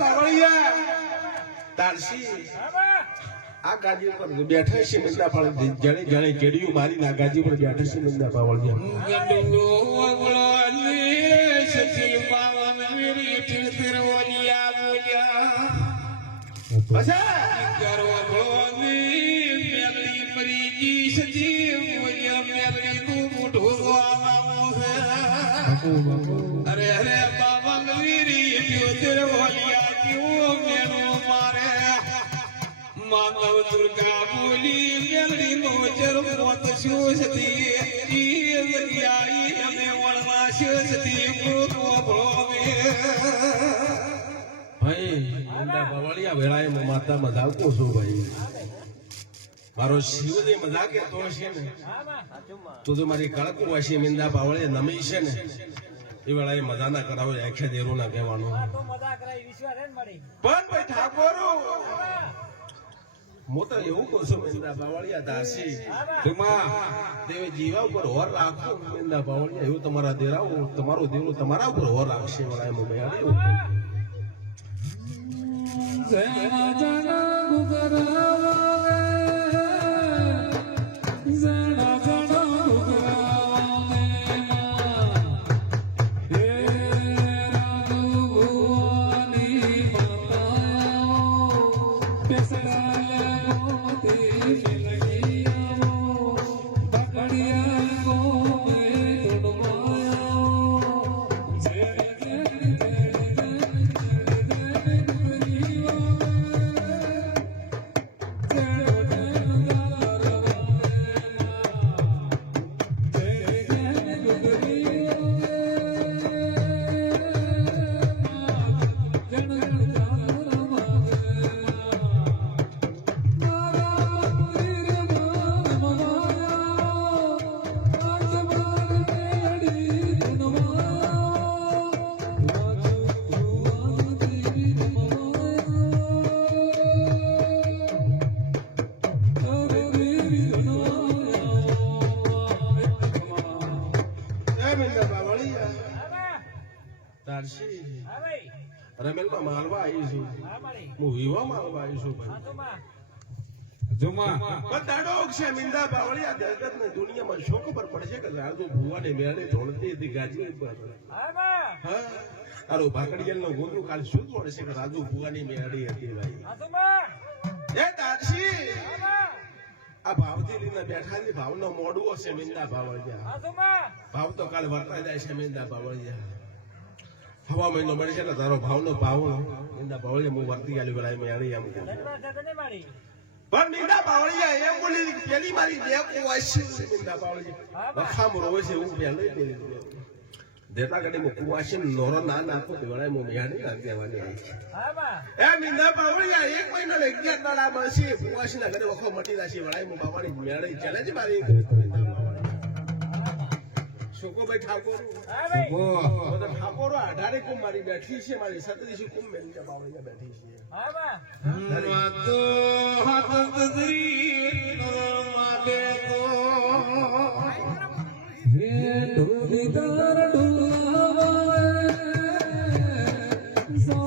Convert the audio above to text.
બાવળિયા તારસી આ ગાજી પર બેઠા છે મંદા પાવળ જણે જણે કેડિયું મારી ના ગાજી પર બેઠા છે મંદા બાવળિયા ગડુલો ઓગળોની સચી પાવન વીરી તીરવલિયા બોલ્યા બસા કરો ગોની મેલી મરીજી સચી બોલ્યા મેલી તું મોઢો આવો અરે અરે પાવન વીરી તીરવલિયા ક્યો મેનો મારે માનવ દુર્ગા બોલી મેલડી નો જરમોત શોષતી ઈ જગ્યાએ અમે વળવા શોષતી ગોતો ભોમે ભાઈ મંદા બાવળિયા વેળાએ હું માતા મજાવતો છું ભાઈ મારો શિવજી મજાકે તો છે ને તો મારી કળકુ વાસી મંદા બાવળિયા નમી છે ને એ વેળાએ મજા ના કરાવો આખે દેરો ના કહેવાનું પણ ભાઈ ઠાકોરો હું તો એવું કહું છું મંદા બાવળિયા દાસી દેવે જીવા ઉપર હોર રાખો મંદા બાવળિયા એવું તમારા દેરાઓ તમારો દેરો તમારા ઉપર હોર રાખશે વેળાએ હું બેહાડ્યો જણા જણા ગુગરાવે જણા જણા ગુગરાવે હે રાધુ ભુવાની માતાઓ પેસડા મોતી મિલગીઓ બકડિયા કો મે તોડવાયો રમેલમાં માલવા આવી છું હું વિવા માલવા આવી છું મિંદા બાવળિયા જગત ને દુનિયામાં શું ખબર પડશે કે રાજુ ભુવાને મેળે ધોળતી હતી ગાજી તારો ભાકડિયલ નો ગોંદરું કાલ શું પડશે કે રાજુ ભુવાની મેળી હતી ભાઈ એ તારસી આ ભાવથી બેઠા ની ભાવનો મોડું હશે મિંદા બાવળિયા ભાવ તો કાલ વર્તાઈ જાય છે મિંદા બાવળિયા હવા મહિનો મળે છે ને તારો ભાવનો ભાવ મિંદા બાવળિયા હું વર્તી આલી વેળાએ મેળી એમ પણ મિંદા બાવળિયા એમ બોલી પેલી મારી બે કુવાસી મિંદા બાવળિયા વખામ રોવે છે હું પેલી પેલી દેતા ગડી મુ કુવાસી નોરો ના નાખો તો વેળાએ હું મેળી ના દેવાની આવી એ મિંદા બાવળિયા એક મહિનો ને 11 દાડા મળશે કુવાસી ના ઘરે વખો મટી જશે વેળાએ હું બાવાની મેળી ચાલે છે મારી છોકો ભાઈ ઠાકોર ઠાકોરો 18 કુમ મારી બેઠી છે મારી 37 કુમ મેલી બાવળિયા બેઠી છે તો હાથ ગદરી માગે તો હે ઢોલી તાર ઢોલાવે સૌ